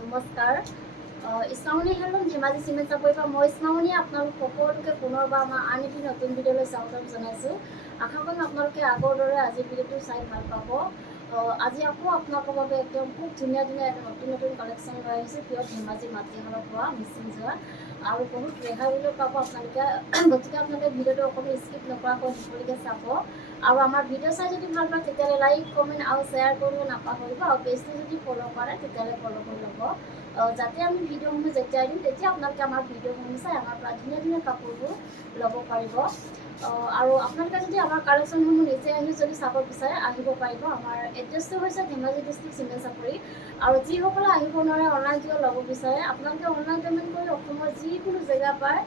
নমস্কাৰ ইছমামণি handloom Dhemaji cement চাপৰিৰ পৰা মই ইছমামণিয়ে আপোনালোক সকলোকে পুনৰবাৰ আমাৰ আন এটি নতুন ভিডিঅ'লৈ স্বাগতম জনাইছোঁ। আশা কৰিম আপোনালোকে আগৰ দৰে আজি ভিডিঅ'টো চাই ভাল পাব। আজি আকৌ আপোনালোকৰ বাবে একদম খুব ধুনীয়া এটা নতুন কালেকশ্যন লৈ আহিছোঁ পিয়ৰ ধেমাজি মাটিশালৰ পৰা মিচিং যোৱা আৰু বহুত ৰেহাই মূল্যত পাব আপোনালোকে। গতিকে আপোনালোকে ভিডিঅ'টো অকণমান স্কিপ নকৰাকৈ শেষলৈকে চাব আৰু আমাৰ ভিডিঅ' চাই যদি ভাল পায় তেতিয়াহ'লে লাইক কমেণ্ট আৰু শ্বেয়াৰ কৰিব নাপাহৰিব আৰু পেজটো যদি ফ'ল' কৰে তেতিয়াহ'লে ফ'ল' কৰি ল'ব, যাতে আমি ভিডিঅ'সমূহ যেতিয়া দিম তেতিয়া আপোনালোকে আমাৰ ভিডিঅ'সমূহ চাই আমাৰ পৰা ধুনীয়া কাপোৰবোৰ ল'ব পাৰিব। আৰু আপোনালোকে যদি আমাৰ কালেকশ্যনসমূহ নিজে আহি যদি চাব বিচাৰে আহিব পাৰিব। আমাৰ এড্ৰেছটো হৈছে ধেমাজি ডিষ্ট্ৰিক্ট চিমেণ্ট চাপৰি আৰু যিসকলে আহিব নোৱাৰে অনলাইন যোগে ল'ব বিচাৰে আপোনালোকে অনলাইন পে'মেণ্ট কৰি অসমৰ যিকোনো জেগা পায়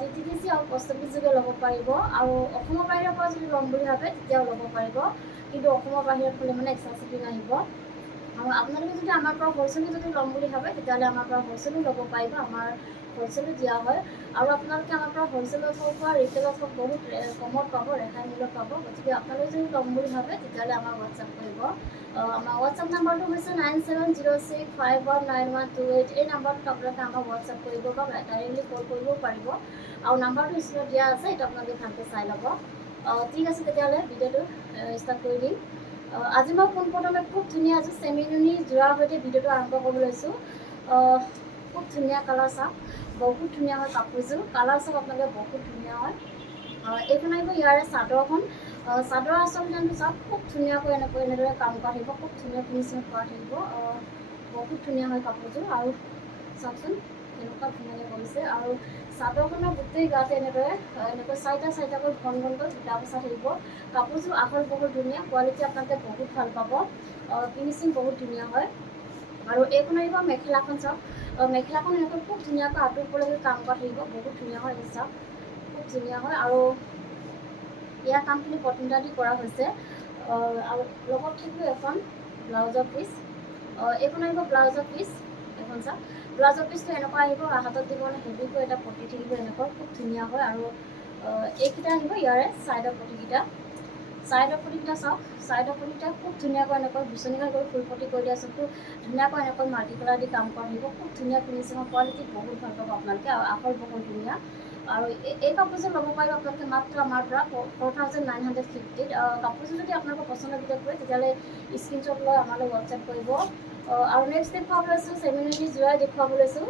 DTDC আৰু পষ্ট অফিচ যোগে ল'ব পাৰিব আৰু অসমৰ বাহিৰৰ পৰা যদি ল'ম বুলি ভাবে তেতিয়াও ল'ব পাৰিব, কিন্তু অসমৰ বাহিৰত হ'লে মানে এক্সট্ৰা চিপিং আহিব। আৰু আপোনালোকে যদি আমাৰ পৰা হ'লচেলো যদি ল'ম বুলি ভাবে তেতিয়াহ'লে আমাৰ পৰা হ'লচেলো ল'ব পাৰিব, আমাৰ হ'লচেলো দিয়া হয় আৰু আপোনালোকে আমাৰ পৰা হ'লচেলত হওক বা ৰিটেইলত হওক বহুত কমত পাব, ৰেহাই মূল্যত পাব। গতিকে আপোনালোকে যদি ল'ম বুলি ভাবে তেতিয়াহ'লে আমাৰ হোৱাটছআপ কৰিব। আমাৰ হোৱাটছআপ নাম্বাৰটো হৈছে 9706519128। এই নাম্বাৰটোত আপোনালোকে আমাক হোৱাটছআপ কৰিব বা ডাইৰেক্টলি কল কৰিবও পাৰিব আৰু নাম্বাৰটো স্ক্ৰীনত দিয়া আছে, এইটো আপোনালোকে ভালকৈ চাই ল'ব। ঠিক আছে, তেতিয়াহ'লে ভিডিঅ'টো ষ্টাৰ্ট কৰি দিম। আজি মই পোনপ্ৰথমে খুব ধুনীয়া এযোৰ চেমিনুনি যোৰাৰ সৈতে ভিডিঅ'টো আৰম্ভ কৰিব লৈছোঁ। খুব ধুনীয়া কালাৰ চাওক, বহুত ধুনীয়া হয় কাপোৰযোৰ, কালাৰ চাওক আপোনালোকে বহুত ধুনীয়া হয়। এইখন আহিব ইয়াৰে চাদৰখন, চাদৰ আঁচলটো চাওক খুব ধুনীয়াকৈ এনেদৰে কাম কৰা থাকিব, খুব ধুনীয়া ফিনিচিং কৰা থাকিব, বহুত ধুনীয়া হয় কাপোৰযোৰ। আৰু চাওকচোন কেনেকুৱা ধুনীয়াকৈ কৰিছে আৰু চাদৰখনৰ গোটেই গাতে এনেকৈ চাৰিটাকৈ ঘনকৈ বুটা বচা থাকিব। কাপোৰযোৰ আহল বহুত ধুনীয়া, কোৱালিটি আপোনালোকে বহুত ভাল পাব, ফিনিচিং বহুত ধুনীয়া হয়। আৰু এইখন আহিব মেখেলাখন চাওক, মেখেলাখন এনেকৈ খুব ধুনীয়াকৈ আঁতৰ ওপৰলৈকে কাম কৰা থাকিব, বহুত ধুনীয়া হয়। চাওক খুব ধুনীয়া হয় আৰু ইয়াৰ কামখিনি কটন দি কৰা হৈছে। আৰু লগত থাকিব এখন ব্লাউজৰ পিচ, এইখন আহিব ব্লাউজৰ পিচ। এখন চাওক ব্লাউজৰ পিচটো এনেকুৱা আহিব, হাতত দিব হেভিকৈ এটা পটি থাকিব, এনেকুৱা খুব ধুনীয়া হয়। আৰু এইকেইটা আহিব ইয়াৰে ছাইডৰ পটিকেইটা, চাওক ছাইডৰ পটিকেইটা খুব ধুনীয়াকৈ এনেকৈ বিচনীখন কৰি ফুল পটি কৰি দিয়া আছে, খুব ধুনীয়াকৈ এনেকৈ মাল্টি কালাৰ দি কাম কৰা থাকিব, খুব ধুনীয়া ফিনিচিঙৰ কোৱালিটি বহুত ভাল পাব আপোনালোকে আৰু আহল বহুত ধুনীয়া। আৰু এই কাপোৰযোৰ ল'ব পাৰিব আপোনালোকে মাত্ৰ আমাৰ পৰা 4950। কাপোৰযোৰ যদি আপোনালোকৰ পচন্দৰ ভিতৰত পৰে তেতিয়াহ'লে স্ক্ৰীনশ্বট লৈ আমালৈ হোৱাটছএপ কৰিব। আৰু নেক্সট দেখুৱাব লৈছোঁ চেমিনুনি যোৰাই দেখুৱাব লৈছোঁ।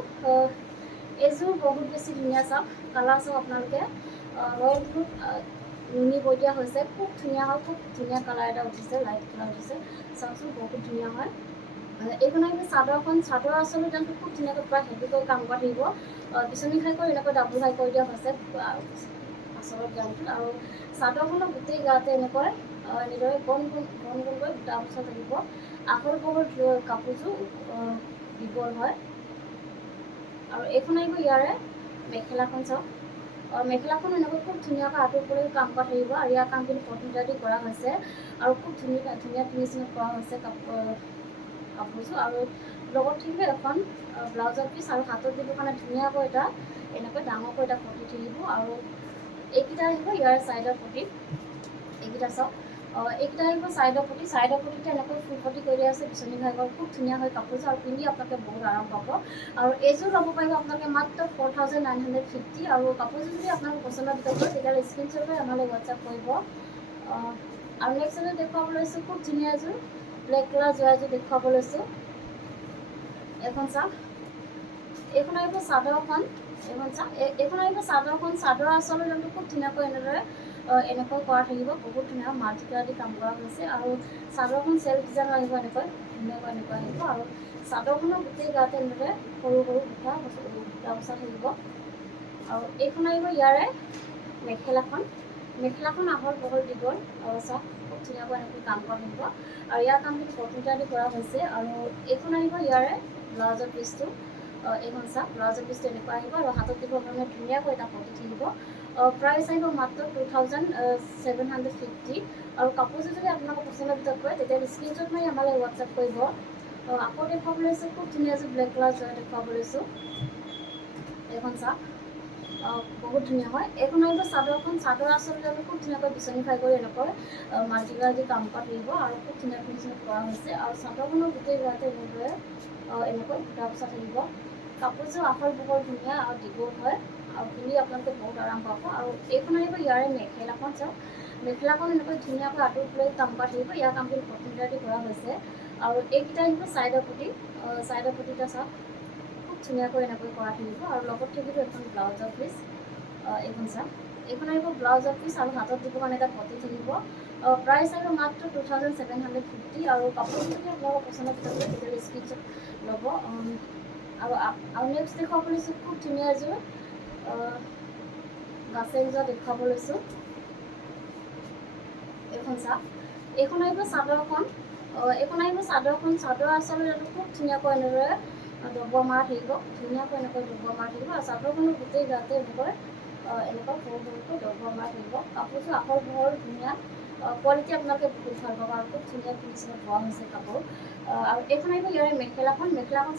এইযোৰ বহুত বেছি ধুনীয়া, চাওক কালাৰ চাওক আপোনালোকে, ৰয়েল ব্লু নুনি বৈ দিয়া হৈছে, খুব ধুনীয়া হয়, খুব ধুনীয়া কালাৰ এটা উঠিছে, লাইট কালাৰ উঠিছে, চাওকচোন বহুত ধুনীয়া হয়। এইখন আহিব চাদৰখন, চাদৰ আঁচলো যেনটো খুব ধুনীয়াকৈ পুৰা হেভিকৈ কাম কৰা থাকিব, বিচনী খাই কৰি এনেকৈ ডাবুল খাই কৰি দিয়া হৈছে আঁচলত গানটোত। আৰু চাদৰখনৰ গোটেই গাতে এনেদৰে গোনকৈ বুটা বচা থাকিব, আহল বহল কাপোৰযোৰ দীঘল হয়। আৰু এইখন আহিব ইয়াৰে মেখেলাখন চাওক, মেখেলাখন এনেকৈ খুব ধুনীয়াকৈ আঁতৰ ওপৰলৈকে কাম কৰা থাকিব আৰু ইয়াৰ কামখিনি কটন দি কৰা হৈছে আৰু খুব ধুনীয়া ফিনিচিঙত কৰা হৈছে কাপোৰযোৰ। আৰু লগত থাকিব এখন ব্লাউজৰ পিচ আৰু হাতত দিবৰ কাৰণে ধুনীয়াকৈ এটা এনেকৈ ডাঙৰকৈ এটা পটি থাকিব। আৰু এইকেইটা আহিব ইয়াৰ ছাইডৰ পটি, এইকেইটা চাওক, এইকেইটা আহিব ছাইডৰ পটিতে এনেকৈ ফুল পটি কৰি দিয়া আছে, বিচনী ঘাইকৰ খুব ধুনীয়া হয় কাপোৰযোৰ আৰু পিন্ধি আপোনালোকে বহুত আৰাম পাব। আৰু এইযোৰ ল'ব পাৰিব আপোনালোকে মাত্ৰ 4950। আৰু কাপোৰযোৰ যদি আপোনালোকৰ পচন্দৰ ভিতৰত হয় তেতিয়াহ'লে স্ক্ৰীনশ্বট লৈ আমালৈ হোৱাটছআপ কৰিব। আৰু নেক্সট এযোৰ দেখুৱাব লৈছোঁ, খুব ধুনীয়া এযোৰ ব্লেক কালাৰ যোৰা এযোৰ দেখুৱাব লৈছোঁ। এইখন চাওক, এইখন আহিব চাদৰখন, এইখন আহিব চাদৰখন, চাদৰ আঁচলৰ যোনটো খুব ধুনীয়াকৈ এনেকৈ কৰা থাকিব, বহুত ধুনীয়া মাল্টি কালাৰ দি কাম কৰা হৈছে। আৰু চাদৰখন চেল্ফ ডিজাইনৰ আহিব, এনেকৈ ধুনীয়াকৈ এনেকৈ আহিব। আৰু চাদৰখনৰ গোটেই গাতে এনেদৰে সৰু বুটা বচা থাকিব। আৰু এইখন আহিব ইয়াৰে মেখেলাখন আহল বহল দীঘল, চাওক খুব ধুনীয়াকৈ এনেকৈ কাম কৰা থাকিব আৰু ইয়াৰ কামখিনি কটন দি কৰা হৈছে। আৰু এইখন আহিব ইয়াৰে ব্লাউজৰ পিচটো, এইখন চাওক ব্লাউজৰ পিচটো এনেকুৱা আহিব আৰু হাতত দিবৰ কাৰণে ধুনীয়াকৈ এটা পটি থাকিব। প্ৰাইচ আহিব মাত্ৰ 2750। আৰু কাপোৰযোৰ যদি আপোনালোকৰ পচন্দৰ ভিতৰত পৰে তেতিয়াহ'লে স্ক্ৰীনশ্বট মাৰি আমালৈ হোৱাটছআপ কৰিব। আকৌ দেখুৱাব লৈছোঁ, খুব ধুনীয়া এযোৰ ব্লেক কালাৰ যোৰা দেখুৱাব লৈছোঁ। এইখন চাওক, বহুত ধুনীয়া হয়। এইখন আহিব চাদৰখন, চাদৰ আচলতে খুব ধুনীয়াকৈ বিচনী খাই কৰি এনেকৈ মাল্টিকালাৰ দি কাম কৰা থাকিব আৰু খুব ধুনীয়া ফিনিচিং কৰা হৈছে। আৰু চাদৰখনৰ গোটেই গাতে এনেদৰে এনেকৈ বুটা বচা থাকিব। কাপোৰযোৰ আহল বহল ধুনীয়া আৰু দীঘল হয় আৰু পিন্ধি আপোনালোকে বহুত আৰাম পাব। আৰু এইখন আহিব ইয়াৰে মেখেলাখন। চাওক মেখেলাখন এনেকৈ ধুনীয়াকৈ আঁতৰি লৈ কাম কৰা থাকিব। ইয়াৰ কামখিনি কটন দি কৰা হৈছে। আৰু এইকেইটা আহিব চাইডৰ পতিটা চাওক খুব ধুনীয়াকৈ এনেকৈ কৰা থাকিব। আৰু লগত থাকিব এখন ব্লাউজৰ পিচ। এইখন চাওক, এইখন আহিব ব্লাউজৰ পিচ আৰু হাতত দিব কাৰণে এটা পতি থাকিব। প্ৰাইচ আহিব মাত্ৰ 2750 আৰু কাপোৰটো যদি আপোনালোকৰ পচন্দ ভিতৰত তেতিয়াহ'লে স্ক্ৰীনশ্বট ল'ব। আৰু নেক্সট দেখুৱাব লৈছোঁ খুব ধুনীয়া এযোৰ গাছেংযোৰ দেখুৱাব লৈছোঁ। এইখন চাওক, এইখন আহিব চাদৰখন। চাদৰ আচলতে খুব ধুনীয়াকৈ এনেদৰে ডবোৱা মৰা থাকিব। ধুনীয়াকৈ এনেকৈ ডবোৱা মৰা থাকিব আৰু চাদৰখনৰ গোটেই গাতে এনেকৈ সৰু সৰুকৈ ডবোৱা মৰা থাকিব। কাপোৰযোৰ আহল বহল ধুনীয়া, কোৱালিটি আপোনালোকে বহুত ভাল পাব আৰু খুব ধুনীয়া ফিনিচিঙত পোৱা হৈছে কাপোৰ। আৰু এইখন আহিব ইয়াৰে মেখেলাখন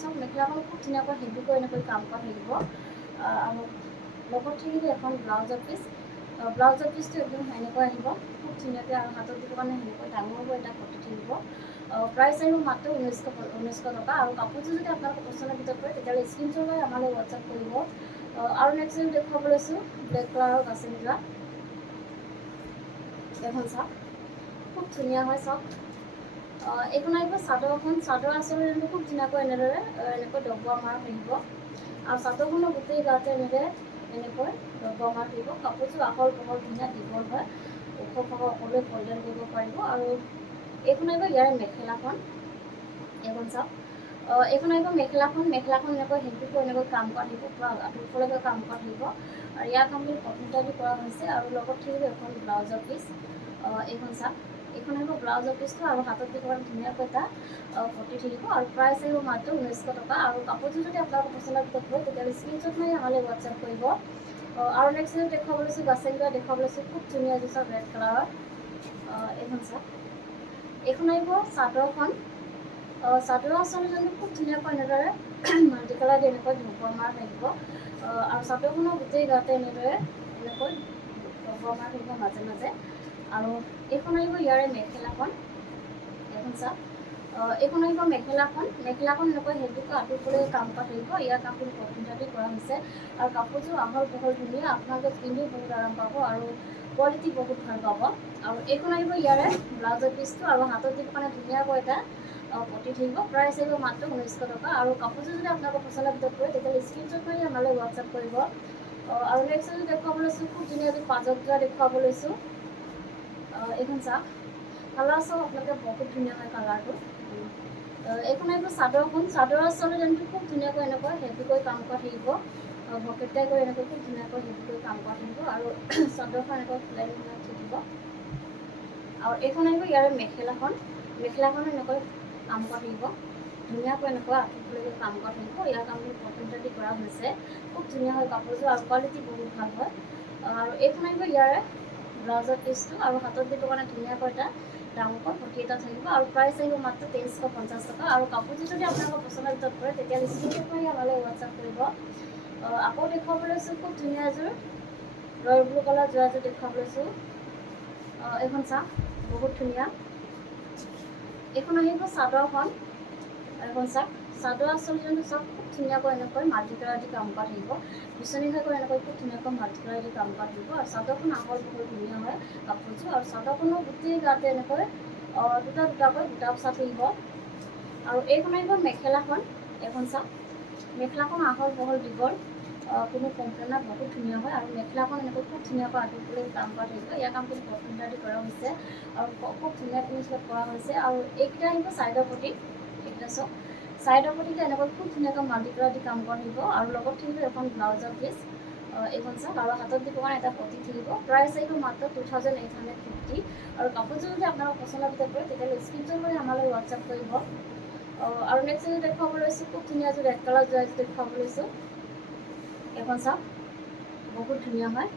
চাওক, মেখেলাখন খুব ধুনীয়াকৈ হেভিকৈ এনেকৈ কাম কৰা থাকিব। আৰু লগত থাকিব এখন ব্লাউজৰ পিচ। ব্লাউজৰ পিচটো একদম এনেকৈ আহিব খুব ধুনীয়াকৈ আৰু হাতত দিব কাৰণে সেনেকৈ ডাঙৰকৈ এটা পতি থাকিব। প্ৰাইচ আহিব মাত্ৰ 1900 টকা। আৰু কাপোৰযোৰ যদি আপোনালোকৰ পচন্দৰ ভিতৰত পৰে তেতিয়াহ'লে স্ক্ৰীনশ্বট লৈ আমালৈ হোৱাটছআপ কৰিব। আৰু নেক্সট দেখুৱাব লৈছোঁ ব্লেক কালাৰৰ গাছেংযোৰা। এখন চাওক খুব ধুনীয়া হয়। চাওক এইখন আহিব চাদৰখন। চাদৰ আচলতে খুব ধুনীয়াকৈ এনেদৰে এনেকৈ ডবোৱা মৰা থাকিব। আৰু চাদৰখনৰ গোটেই গাতে এনেকৈ ডবোৱা মৰা থাকিব। কাপোৰযোৰ আহল বহল ধুনীয়া দীঘল হয়, ওখ সকলোৱে পৰিধান কৰিব পাৰিব। আৰু এইখন আহিব ইয়াৰে মেখেলাখন। এইখন চাওক, এইখন আহিব মেখেলাখন এনেকৈ হেভিকৈ এনেকৈ কাম কৰা থাকিব, পূৰা আঁঠুৰলৈকে কাম কৰা থাকিব। আৰু ইয়াৰ কামখিনি কটন দি কৰা হৈছে। আৰু লগত থাকিব এখন ব্লাউজৰ পিচ। এইখন চাওক, এইখন আহিব ব্লাউজৰ পিচটো আৰু হাতত দিব কাৰণে ধুনীয়াকৈ এটা পতি থাকিব। আৰু প্ৰাইচ আহিব মাত্ৰ 1900 টকা। আৰু কাপোৰযোৰ যদি আপোনালোকৰ পচন্দৰ ভিতৰত হয় তেতিয়াহ'লে স্ক্ৰীনশ্বট মাৰি আমালৈ হোৱাটছআপ কৰিব। আৰু নেক্সট দেখুৱাব লৈছোঁ গাছেংযোৰা দেখুৱাব লৈছোঁ খুব ধুনীয়া এযোৰ চাওক ৰেড কালাৰৰ। এইখন চাওক, এইখন আহিব চাদৰখন। চাদৰ আচলতে খুব ধুনীয়াকৈ এনেদৰে মাল্টি কালাৰ দি এনেকৈ ডবোৱা মৰা থাকিব। আৰু চাদৰখনৰ গোটেই গাতে এনেদৰে এনেকৈ ডবোৱা মৰা থাকিব মাজে মাজে। আৰু এইখন আহিব ইয়াৰে মেখেলাখন। এইখন চাওক, এইখন আহিব মেখেলাখন এনেকৈ হেভিকৈ আঁঠুৰলৈকে কাম কৰা থাকিব। ইয়াৰ কামখিনি কটন দি কৰা হৈছে। আৰু কাপোৰযোৰ আহল বহল ধুনীয়া, আপোনালোকে পিন্ধি বহুত আৰাম পাব আৰু কোৱালিটি বহুত ভাল পাব। আৰু এইখন আহিব ইয়াৰে ব্লাউজৰ পিচটো আৰু হাতত দিব কাৰণে ধুনীয়াকৈ এটা পতি থাকিব। প্ৰাইচ আহিব মাত্ৰ 1900 টকা। আৰু কাপোৰযোৰ যদি আপোনালোকৰ পচন্দৰ ভিতৰত পৰে তেতিয়াহ'লে স্ক্ৰীনশ্বট মাৰি আমালৈ হোৱাটছআপ কৰিব। আৰু নেক্সট দেখুৱাব লৈছোঁ খুব ধুনীয়া এযোৰ পাজত দেখুৱাব লৈছোঁ। এইখন চাওক, কালাৰ চাওক আপোনালোকে বহুত ধুনীয়া হয় কালাৰটো। এইখন আহিব চাদৰখন। চাদৰ আচলতে খুব ধুনীয়াকৈ এনেকৈ হেভিকৈ কাম কৰা থাকিব। ভকেটাই কৰি এনেকৈ খুব ধুনীয়াকৈ হেভিকৈ কাম কৰা থাকিব। আৰু চাদৰখন এনেকৈ ফুলাই থাকিব। আৰু এইখন আহিব ইয়াৰে মেখেলাখন এনেকৈ কাম কৰা থাকিব। ধুনীয়াকৈ এনেকুৱা আঁঠুৰলৈকে কাম কৰা থাকিব। ইয়াৰ কামখিনি কটন দি কৰা হৈছে। খুব ধুনীয়া হয় কাপোৰযোৰ আৰু কোৱালিটি বহুত ভাল হয়। আৰু এইখন আহিব ইয়াৰে ব্লাউজৰ পিচটো আৰু হাতত দিব কাৰণে ধুনীয়াকৈ এটা ডাঙৰকৈ পতি এটা থাকিব। আৰু প্ৰাইচ আহিব মাত্ৰ 2350 টকা। আৰু কাপোৰযোৰ যদি আপোনালোকৰ পচন্দৰ ভিতৰত পৰে তেতিয়াহ'লে স্ক্ৰীনশ্বট মাৰি আমালৈ হোৱাটছআপ কৰিব। আকৌ দেখুৱাব লৈছোঁ খুব ধুনীয়া এযোৰ ৰয়েল ব্লু কালাৰ যোৰা এযোৰ দেখুৱাব লৈছোঁ। এইখন চাওক বহুত ধুনীয়া। এইখন আহিব চাদৰখন। এইখন চাওক, চাদৰ আচলতে চাওক খুব ধুনীয়াকৈ এনেকৈ মাল্টি কালাৰ দি কাম কৰা থাকিব। বিচনী ঘাইকৈ এনেকৈ খুব ধুনীয়াকৈ মাল্টি কালাৰ দি কাম কৰা থাকিব। আৰু চাদৰখন আহল বহল ধুনীয়া হয় কাপোৰযোৰ। আৰু চাদৰখনৰ গোটেই গাতে এনেকৈ দুটাকৈ বুটা বচা থাকিব। আৰু এইখন আহিব মেখেলাখন। এইখন চাওক, মেখেলাখন আহল বহল দীঘল, কোনো কমপ্লেইন নাই, বহুত ধুনীয়া হয়। আৰু মেখেলাখন এনেকৈ খুব ধুনীয়াকৈ আঁঠুৰলৈকে কাম কৰা থাকিব। ইয়াৰ কামখিনি কটন দি কৰা হৈছে আৰু খুব ধুনীয়া ফিনিচিঙত কৰা হৈছে। আৰু এইকেইটা আহিব চাইডৰ পতি। এইকেইটা চাওক, চাইডৰ পতিটো এনেকৈ খুব ধুনীয়াকৈ মাল্টি কালাৰ দি কাম কৰা থাকিব। আৰু লগত থাকিব এখন ব্লাউজৰ পিচ। এইখন চাওক, আৰু হাতত দিব কাৰণে এটা পতি থাকিব। প্ৰাইচ আহিব মাত্ৰ 2850। আৰু কাপোৰযোৰ যদি আপোনালোকৰ পচন্দৰ ভিতৰত পৰে তেতিয়াহ'লে স্ক্ৰীনশ্বট কৰি আমালৈ হোৱাটছআপ কৰিব। আৰু নেক্সট দেখুৱাব লৈছোঁ খুব ধুনীয়া এযোৰ ৰেড কালাৰ যোৰা এযোৰ দেখুৱাব লৈছোঁ। এইখন চাওক বহুত ধুনীয়া হয়।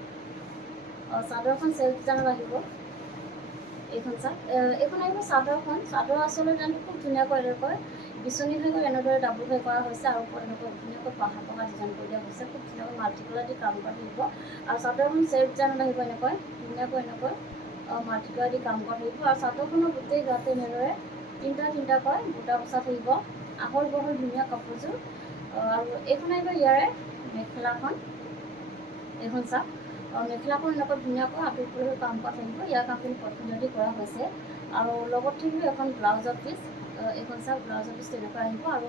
চাদৰখন চেল্ফ ডিজাইনত আহিব। এইখন চাওক, এইখন আহিব চাদৰখন। চাদৰ আচলতে খুব ধুনীয়াকৈ এনেকৈ বিচনী হৈ গৈ এনেদৰে ডাবুল হৈ কৰা হৈছে আৰু ওপৰত এনেকৈ ধুনীয়াকৈ পাহাৰ ডিজাইন কৰি দিয়া হৈছে। খুব ধুনীয়াকৈ মাল্টি কালাৰ দি কাম কৰা থাকিব আৰু চাদৰখন চেল্ফ ডিজাইনত আহিব এনেকৈ ধুনীয়াকৈ মাল্টি কালাৰ দি কাম কৰা থাকিব আৰু চাদৰখনৰ গোটেই গাতে এনেদৰে তিনিটাকৈ বুটা বচা থাকিব। আহল বহল ধুনীয়া কাপোৰযোৰ। আৰু এইখন আহিব ইয়াৰে মেখেলাখন। এইখন চাওক মেখেলাখন এনেকৈ ধুনীয়াকৈ আঁতৰি কাম কৰা থাকিব। ইয়াৰ কামখিনি পচন্দ কৰা হৈছে আৰু লগত থাকিব এখন ব্লাউজৰ পিচ। এইখন চাওক ব্লাউজৰ পিচ তেনেকুৱা আহিব আৰু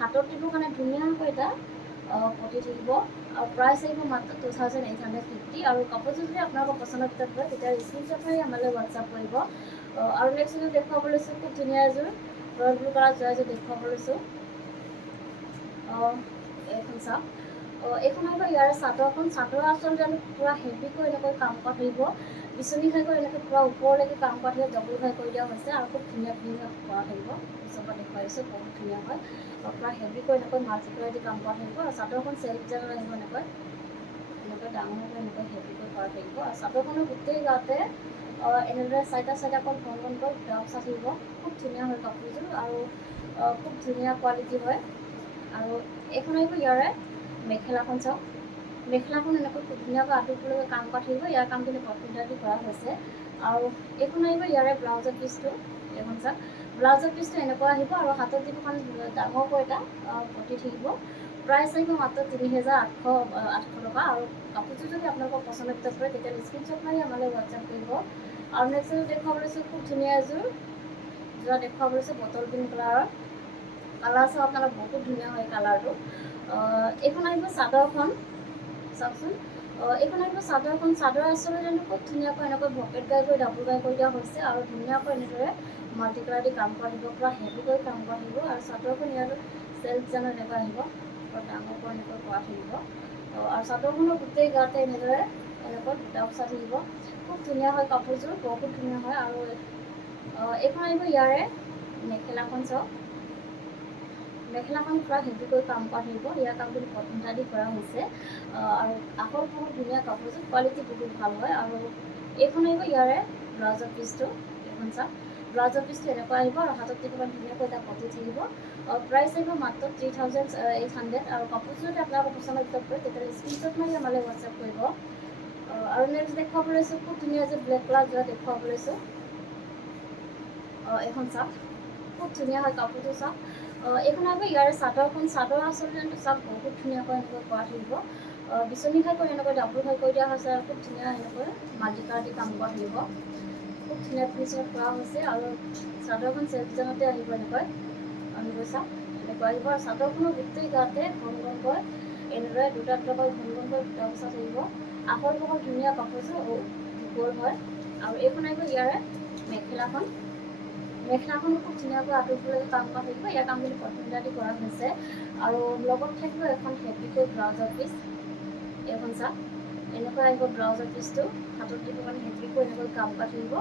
হাতত দিবৰ কাৰণে ধুনীয়াকৈ এটা পতি থাকিব আৰু প্ৰাইচ আহিব মাত্ৰ 2850 আৰু কাপোৰযোৰ যদি আপোনালোকৰ পচন্দৰ ভিতৰত হয় তেতিয়া স্ক্ৰীনশ্বট মাৰি আমালৈ হোৱাটছআপ কৰিব। আৰু নেক্সট এযোৰ দেখুৱাব লৈছোঁ খুব ধুনীয়া এযোৰ ৰয়েল ব্লু কালাৰ যোৱা এযোৰ দেখুৱাব লৈছোঁ। এইখন চাওক এইখন আহিব ইয়াৰ চাদৰখন। চাদৰ আচলতে আমি পূৰা হেভিকৈ এনেকৈ কাম কৰা থাকিব। বিচনী খাইকৈ এনেকৈ পূৰা ওপৰলৈকে কাম কৰা থাকিব। ডাবুল খাই কৰি দিয়া হৈছে আৰু খুব ধুনীয়া কৰা থাকিব। ওচৰৰ পৰা দেখুৱাই দিছোঁ বহুত ধুনীয়া হয়। পূৰা হেভিকৈ এনেকৈ মাল্টি কালাৰ দি কাম কৰা থাকিব আৰু চাদৰখন চেল্ফ ডিজাইনত আহিব এনেকৈ ডাঙৰকৈ এনেকৈ হেভিকৈ কৰা থাকিব আৰু চাদৰখনৰ গোটেই গাতে এনেদৰে চাৰিটাকৈ ঘনকৈ বুটা বচা থাকিব। খুব ধুনীয়া হয় কাপোৰযোৰ আৰু খুব ধুনীয়া কোৱালিটি হয়। আৰু এইখন আহিব ইয়াৰে মেখেলাখন চাওক। মেখেলাখন এনেকৈ খুব ধুনীয়াকৈ আঁতৰিবলৈ কাম কৰা থাকিব। ইয়াৰ কামখিনি কম্পিউটাৰ দি কৰা হৈছে আৰু এইখন আহিব ইয়াৰে ব্লাউজৰ পিচটো। এইখন চাওক ব্লাউজৰ পিচটো এনেকুৱা আহিব আৰু হাতত দিব কাৰণে ডাঙৰকৈ এটা পতি থাকিব। প্ৰাইচ আহিব মাত্ৰ 3800 টকা আৰু কাপোৰযোৰ যদি আপোনালোকৰ পচন্দৰ ভিতৰত পৰে তেতিয়াহ'লে স্ক্ৰীনশ্বট মাৰি আমালৈ হোৱাটছআপ কৰিব। আৰু নেক্সট এযোৰ দেখুৱাব লৈছোঁ খুব ধুনীয়া এযোৰ দেখুৱাব লৈছোঁ বটল গ্ৰীণ কালাৰৰ। কালাৰ চাওক আপোনালোক বহুত ধুনীয়া হয় কালাৰটো। এইখন আহিব চাদৰখন চাওকচোন। এইখন আহিব চাদৰখন। চাদৰ আচলতে খুব ধুনীয়াকৈ এনেকৈ ভকেট গাই কৰি ডাবুল গাই কৰি দিয়া হৈছে আৰু ধুনীয়াকৈ এনেদৰে মাল্টি কালাৰ দি কাম কৰা থাকিব। পূৰা হেভিকৈ কাম কৰা থাকিব আৰু চাদৰখন ইয়াত চেল্ফ ডিজাইনত এনেকৈ আহিব ডাঙৰকৈ এনেকৈ কৰা থাকিব আৰু চাদৰখনৰ গোটেই গাতে এনেদৰে এনেকৈ বুটা বচা থাকিব। খুব ধুনীয়া হয় কাপোৰযোৰ বহুত ধুনীয়া হয়। আৰু এইখন আহিব ইয়াৰে মেখেলাখন চাওক। মেখেলাখন পূৰা হেভিকৈ কাম কৰা থাকিব। ইয়াৰ কামখিনি পচন্দ দি কৰা হৈছে আৰু আহল বহুত ধুনীয়া কাপোৰযোৰ কোৱালিটি বহুত ভাল হয়। আৰু এইখন আহিব ইয়াৰে ব্লাউজৰ পিচটো। এইখন চাওক ব্লাউজৰ পিচটো এনেকুৱা আহিব আৰু হাতত দিব ধুনীয়াকৈ এটা পতি থাকিব। প্ৰাইচ আহিব মাত্ৰ 3800 আৰু কাপোৰযোৰ যদি আপোনালোকৰ পচন্দৰ ভিতৰত পৰে তেতিয়াহ'লে স্ক্ৰীনশ্বট মাৰি আমালৈ হোৱাটছআপ কৰিব। আৰু নেক্সট দেখুৱাব লৈছোঁ খুব ধুনীয়া এযোৰ ব্লেক কালাৰ যোৱা দেখুৱাব লৈছোঁ। এইখন চাওক খুব ধুনীয়া হয় কাপোৰটো চাওক। এইখন আহিব ইয়াৰে চাদৰখন। চাদৰ আচলতে চাওক বহুত ধুনীয়াকৈ এনেকৈ কৰা থাকিব। বিচনী খাই কৰি এনেকৈ ডাবুল খাই কৰি দিয়া হৈছে আৰু খুব ধুনীয়া এনেকৈ মাল্টি কালাৰ দি কাম কৰা থাকিব। খুব ধুনীয়া ফিনিচিঙত কৰা হৈছে আৰু চাদৰখন চেল্ফ ডিজাইনতে আহিব এনেকৈ চাওক এনেকৈ আহিব আৰু চাদৰখনৰ গোটেই গাতে ঘনকৈ এনেদৰে দুটাকৈ ঘনকৈ বুটা বচা থাকিব। আহল বহল ধুনীয়া কাপোৰযোৰ গ'ল হয়। আৰু এইখন আহিব ইয়াৰে মেখেলাখন। মেখেলাখনো খুব ধুনীয়াকৈ আঁতৰিবলৈ কাম কৰা থাকিব। ইয়াৰ কামখিনি পচন্দ দি কৰা হৈছে আৰু লগত থাকিব এখন হেভিকৈ ব্লাউজৰ পিচ। এইখন চাওক এনেকৈ আহিব ব্লাউজৰ পিচটো। হাতত দিব কাৰণে হেভিকৈ এনেকৈ কাম কৰা থাকিব।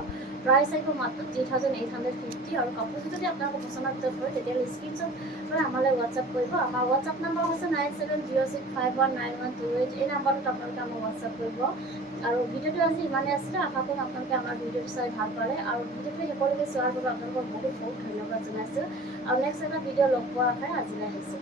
প্ৰাইচ আহিব মাত্ৰ 3850 আৰু কাপোৰযোৰ যদি আপোনালোকৰ পচন্দৰ ভিতৰত পৰে তেতিয়াহ'লে স্ক্ৰীনশ্বট লৈ আমালৈ হোৱাটছআপ কৰিব। আমাৰ হোৱাটছআপ নাম্বাৰ হৈছে 9706519128। এই নাম্বাৰটোত আপোনালোকে আমাক হোৱাটছআপ কৰিব। আৰু ভিডিঅ'টো আজি ইমানেই আছিলে। আশা কৰোঁ আপোনালোকে আমাৰ ভিডিঅ'টো চাই ভাল পালে আৰু ভিডিঅ'টো শেষলৈকে চোৱাৰ বাবে আপোনালোকক বহুত ধন্যবাদ জনাইছোঁ। আৰু নেক্সট এটা ভিডিঅ' লগ পোৱাৰ আশাৰে আজিলৈ আহিছোঁ।